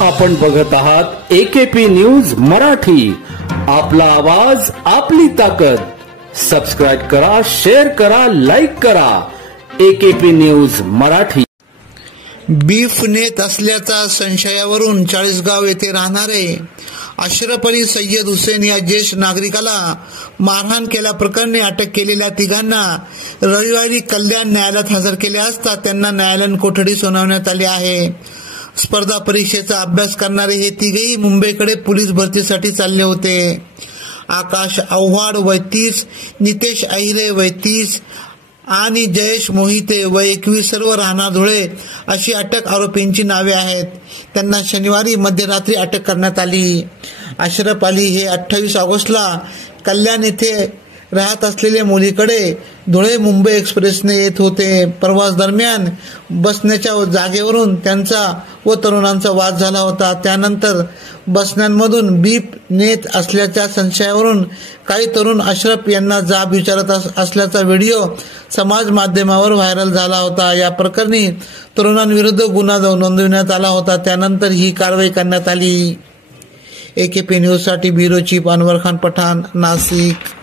आपण बघत आहात AKP न्यूज मराठी, आपला आवाज आपली ताकद। सबस्क्राइब करा, शेअर करा, लाईक करा। AKP news Marathi. बीफ नेत असल्याचा संशयावरून चाळीसगाव येथे राहणारे अशरफ अली सय्यद हुसेन या ज्येष्ठ नागरिकाला मारहाण केल्याप्रकरणी अटक केलेल्या तिघांना रविवारी कल्याण न्यायालयात हजर केले असता त्यांना न्यायालयीन कोठडी सुनावण्यात आली आहे। स्पर्धा परीक्षेचा अभ्यास करणारे हे तिघेही मुंबईकडे पोलीस भरतीसाठी चालले होते। आकाश आव्हाड वय 30, नितेश अहिरे वय 30 आणि जयेश मोहिते वय 21 सर्व राहणार धुळे अशी अटक आरोपींची नावे आहेत। त्यांना शनिवारी मध्यरात्री अटक करण्यात आली। अशरफ अली हे 28 ऑगस्टला कल्याण येथे राहत असलेल्या मुलीकडे धुळे मुंबई एक्सप्रेसने येत होते। प्रवास दरम्यान बसण्याच्या जागेवरून त्यांचा व तरुणांचा वाद झाला होता। त्यानंतर बसण्यांमधून बीफ नेत असल्याच्या संशयावरून काही तरुण अशरफ यांना जाब विचारत असल्याचा व्हिडिओ समाज माध्यमावर व्हायरल झाला होता। या प्रकरणी तरुणांविरुद्ध गुन्हा नोंदवण्यात आला होता। त्यानंतर ही कारवाई करण्यात आली। AKP न्यूज साठी ब्युरो चीफ अनवर खान पठाण, नाशिक।